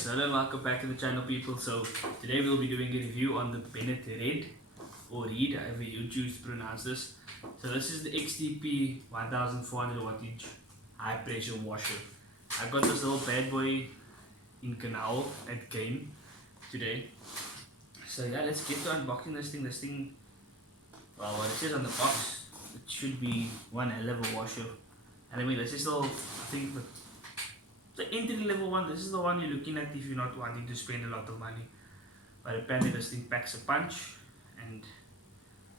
So hello and welcome back to the channel, people. So today we'll be doing a review on the Bennet Read or Read, however you choose to pronounce this. So this is the XTP1400 wattage high pressure washer. I got this little bad boy in Canal at Game today. So yeah, let's get to unboxing this thing. Well, what it says on the box, it should be one hell of a washer. And I mean, this is still, I think, the entry level one. This is the one you're looking at if you're not wanting to spend a lot of money. But apparently this thing packs a punch, and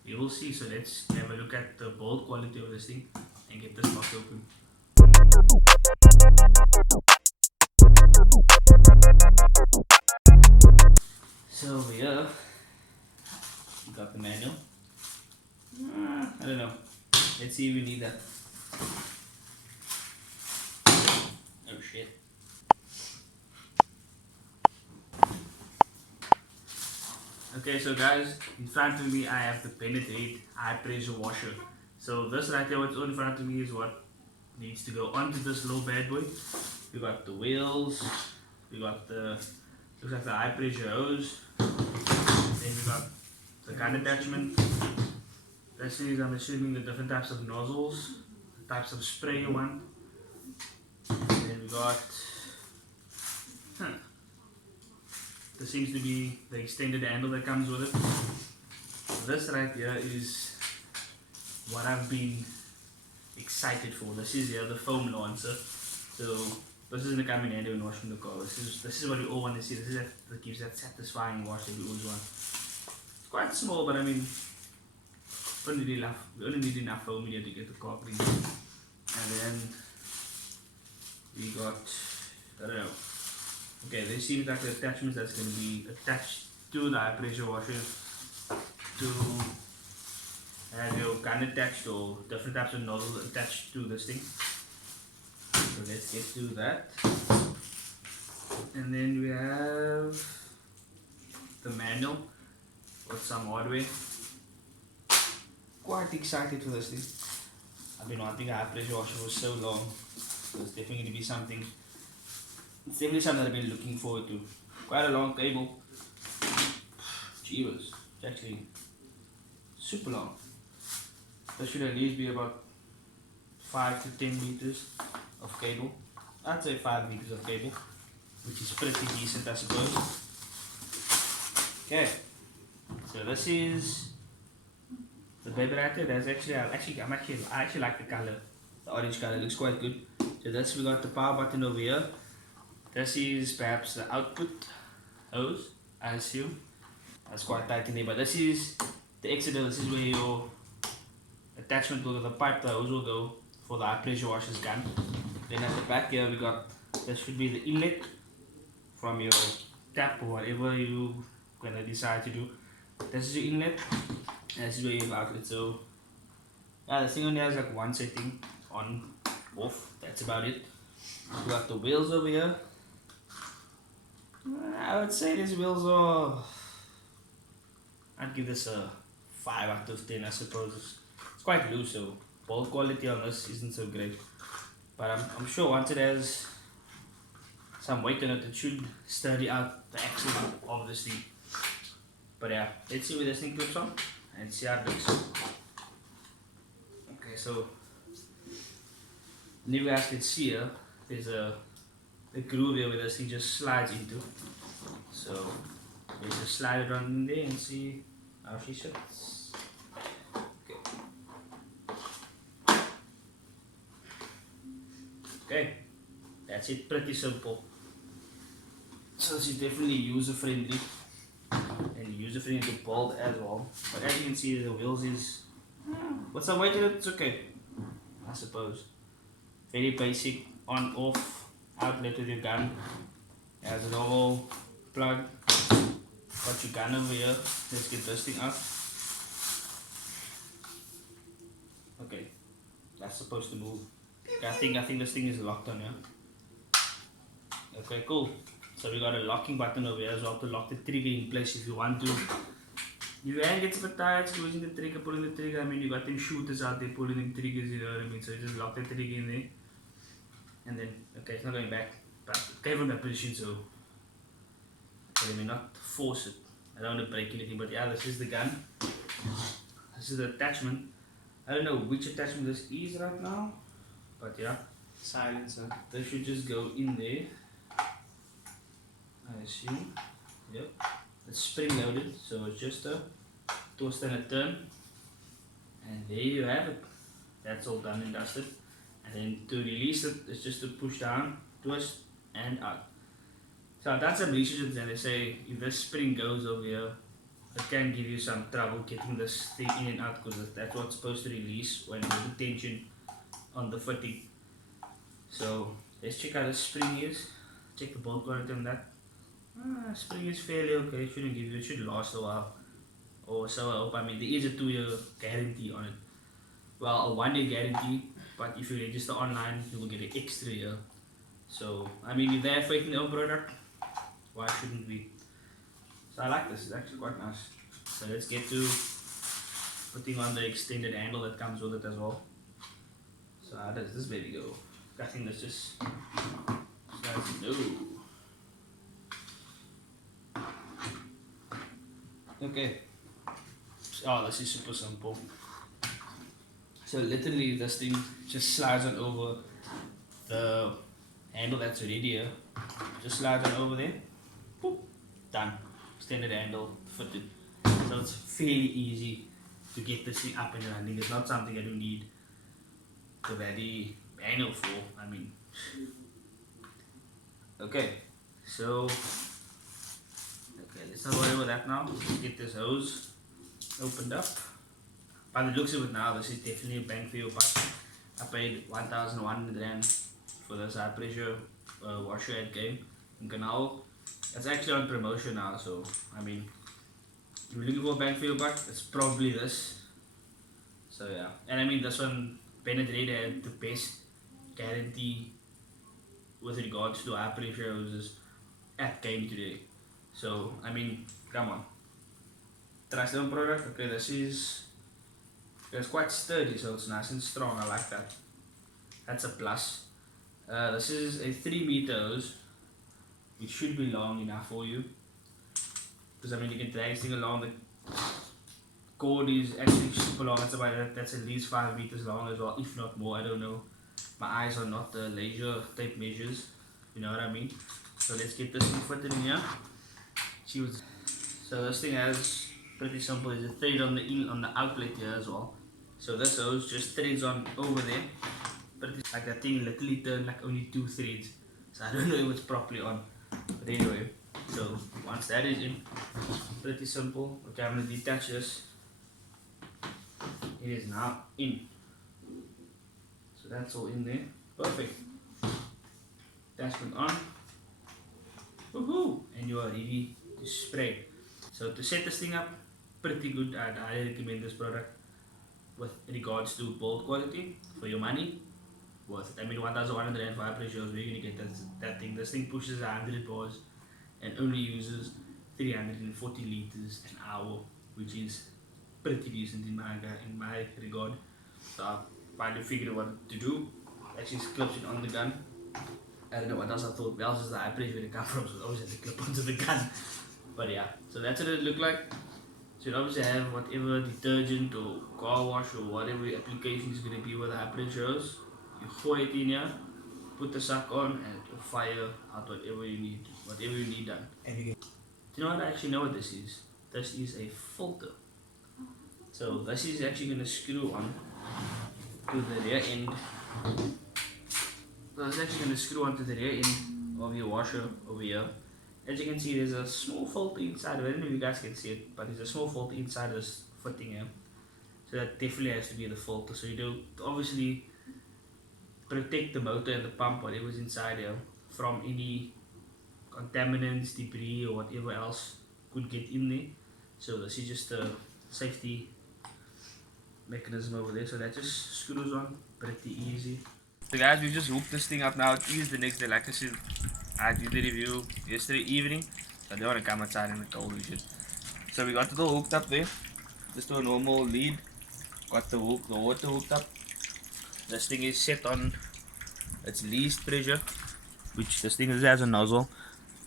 we will see. So let's have a look at the build quality of this thing and get this box open. So over here, we got the manual. I don't know. Let's see if we need that. Oh shit. Okay, so guys, in front of me I have the Bennet Read high pressure washer. So this right here, what's in front of me is what needs to go onto this little bad boy. We got the wheels, we got the, looks like the high pressure hose, then we got the gun attachment. This is, I'm assuming, the different types of nozzles, the types of spray you want. Then we got, this seems to be the extended handle that comes with it. So this right here is what I've been excited for. This is here, the foam lancer. So this is going to come in handy when washing the car. This is what we all want to see. This is that gives that satisfying wash that we always want. It's quite small, but I mean, we only need enough foam here to get the car clean. And then we got, I don't know. Okay, this seems like the attachments that's going to be attached to the high pressure washer to have your gun attached or different types of nozzles attached to this thing. So let's get to that. And then we have the manual with some hardware. Quite excited for this thing. I've been wanting a high pressure washer for so long. So it's definitely going to be something. It's definitely something that I've been looking forward to. Quite a long cable. Jeebus. It's actually super long. This should at least be about 5 to 10 meters of cable. I'd say 5 meters of cable, which is pretty decent, I suppose. Okay, so this is the baby right there. That's actually, I actually like the color. The orange color looks quite good. So this, we got the power button over here. This is perhaps the output hose, I assume. That's quite tight in there, but this is the exit. This is where your attachment will go, the pipe, the hose will go for the high pressure washer's gun. Then at the back here we got, this should be the inlet from your tap or whatever you're gonna decide to do. This is your inlet, and this is where you have outlet. So yeah, this thing only has like one setting, on, off, that's about it. We got the wheels over here. I would say these wheels are, I'd give this a 5 out of 10, I suppose. It's quite loose, so build quality on this isn't so great. But I'm sure once it has some weight on it, it should sturdy out the axle of this thing. But yeah, let's see where this thing clips on and see how it looks. Okay, so you guys can see here, there's a groove here where this thing just slides into. So let's just slide it on in there and see how she sits. Okay, that's it, pretty simple. So this is definitely user friendly and user friendly to build as well. But as you can see, the wheels is, with some weight in it, it's okay, I suppose. Very basic on off outlet with your gun. It has a normal plug. Got your gun over here. Let's get this thing up. Okay, that's supposed to move. Okay, I think this thing is locked on here. Okay, cool. So we got a locking button over here as well to lock the trigger in place if you want to. If your hand gets a bit tired squeezing the trigger, pulling the trigger, I mean, you got them shooters out there pulling them triggers, you know what I mean? So you just lock the trigger in there. And then, okay, it's not going back, but it came from that position, so let me not force it. I don't want to break anything, but yeah, this is the gun. This is the attachment. I don't know which attachment this is right now, but yeah. Silencer. This should just go in there, I assume. Yep. It's spring loaded, so it's just a twist and a turn. And there you have it. That's all done and dusted. And then to release it, it's just to push down, twist, and out. So I've done some research and they say if this spring goes over here, it can give you some trouble getting this thing in and out because that's what's supposed to release when there's the tension on the fitting. So let's check how the spring is. Check the bolt quality on that. Spring is fairly okay. It should last a while. Or so I hope. I mean, there is a 2-year guarantee on it. Well, a 1-year guarantee, but if you register online, you will get an extra year. So, I mean, if they have faith in their own product, why shouldn't we? So I like this. It's actually quite nice. So let's get to putting on the extended handle that comes with it as well. So how does this baby go? I think that's just no. Okay. Oh, this is super simple. So literally this thing just slides on over the handle that's already here. Just slides on over there. Boop. Done. Extended handle fitted. So it's fairly easy to get this thing up and running. It's not something I do need the very manual for. I mean, okay. So let's not worry about that now. Let's get this hose opened up. By the looks of it now, this is definitely a bang for your buck. I paid 1,100 rand for this high pressure washer at Game in Canal. It's actually on promotion now, so I mean, if you're looking for a bang for your buck, it's probably this. So yeah, and I mean this one, Bennet Read had the best guarantee with regards to high pressure hoses at Game today. So I mean, come on, trust them product. Okay, it's quite sturdy, so it's nice and strong. I like that. That's a plus. This is a 3 meter hose, which should be long enough for you. Because I mean, you can drag this thing along. The cord is actually super long. That's at least 5 meters long as well, if not more. I don't know. My eyes are not the laser tape measures. You know what I mean? So let's get this thing fitted in here. So this thing has pretty simple. There's a thread on the outlet here as well. So this hose just threads on over there. But it's like that thing literally turned like only 2 threads. So I don't know if it's properly on. But anyway, so once that is in, pretty simple. Okay, I'm going to detach this. It is now in. So that's all in there. Perfect. Attachment on. Woohoo! And you are ready to spray. So to set this thing up, pretty good. I'd highly recommend this product with regards to bolt quality for your money. Worth it. I mean, 1,100 for high pressure, where you're gonna get that thing. This thing pushes 100 bars and only uses 340 liters an hour, which is pretty decent in my regard. So I finally figured out what to do. Actually clips it on the gun. I don't know what else I thought. Where else is the high pressure where it comes from? So it always has to clip onto the gun. But yeah, so that's what it look like. So you obviously have whatever detergent or car wash or whatever your application is going to be with the high pressure hose. You pour it in here, put the suck on, and it will fire out whatever you need done. And you do you know what? I actually know what this is. This is a filter. So this is actually going to screw on to the rear end. So it's actually going to screw onto the rear end of your washer over here. As you can see, there's a small filter inside of it. I don't know if you guys can see it, but there's a small filter inside of this fitting here. So that definitely has to be the filter. So you do obviously protect the motor and the pump, whatever's inside here, from any contaminants, debris, or whatever else could get in there. So this is just a safety mechanism over there. So that just screws on pretty easy. So guys, we just hooked this thing up now. It is the next day. Like I said, I did the review yesterday evening. So I don't want to come outside in the cold and shit. So we got it all hooked up there. Just to a normal lead. Got the water hooked up. This thing is set on its least pressure, which this thing has a nozzle.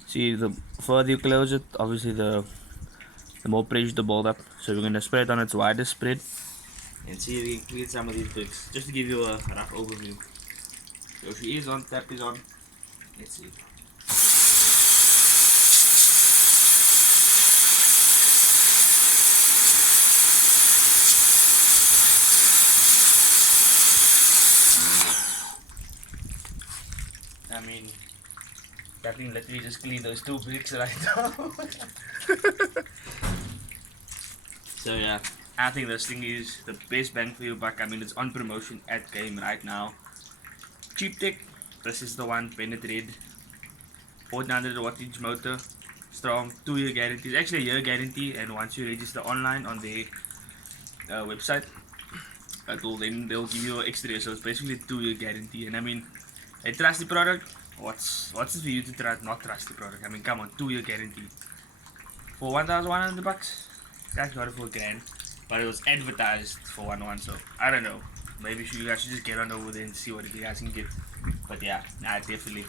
See, the further you close it, obviously the more pressure to build up. So we're gonna spread it on its widest spread and see if we can clean some of these bricks. Just to give you a rough overview. So she is on, tap is on. Let's see. I mean, that thing literally just cleaned those 2 bricks right now. So yeah, I think this thing is the best bang for your buck. I mean, it's on promotion at Game right now. Cheap tech. This is the one, Bennet Read 1400 wattage motor, strong, 2-year guarantee. It's actually a year guarantee, and once you register online on their website, they'll give you an extra year. So it's basically a 2-year guarantee. And I mean, a trusty product. What's it for you to not trust the product? I mean, come on, 2-year guarantee for 1,100 bucks. It's actually got it for $1,000, but it was advertised for 1,1. So I don't know. Maybe you guys should just get on over there and see what you guys can get. But yeah, definitely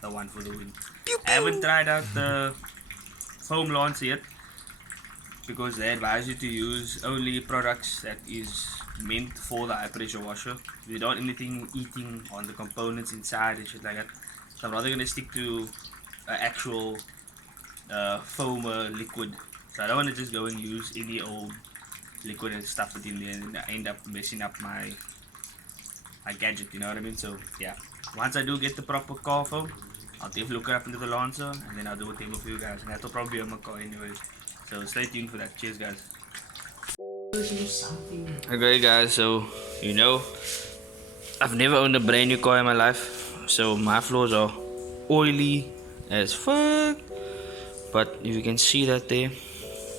the one for the win. I haven't tried out the foam launcher yet because they advise you to use only products that is meant for the high pressure washer. Without anything eating on the components inside and shit like that. So I'm rather gonna stick to actual foam liquid. So I don't want to just go and use any old liquid and stuff it in there and end up messing up my gadget, you know what I mean? So yeah, once I do get the proper car foam, I'll definitely look it up into the Lancer and then I'll do a demo for you guys, and that'll probably be on my car anyways. So stay tuned for that. Cheers guys. Okay guys, so you know, I've never owned a brand new car in my life, so my floors are oily as fuck. But if you can see that there,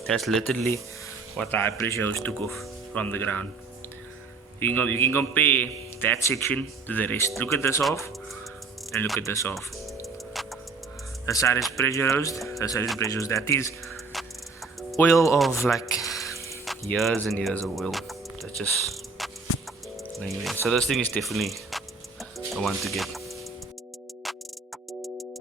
that's literally what the high pressure hose took off from the ground. You can compare that section to the rest. Look at this off and look at this off. The side is pressure hosed, the side is pressure hosed. That is oil of like years and years of oil. That's just anyway. So this thing is definitely the one to get.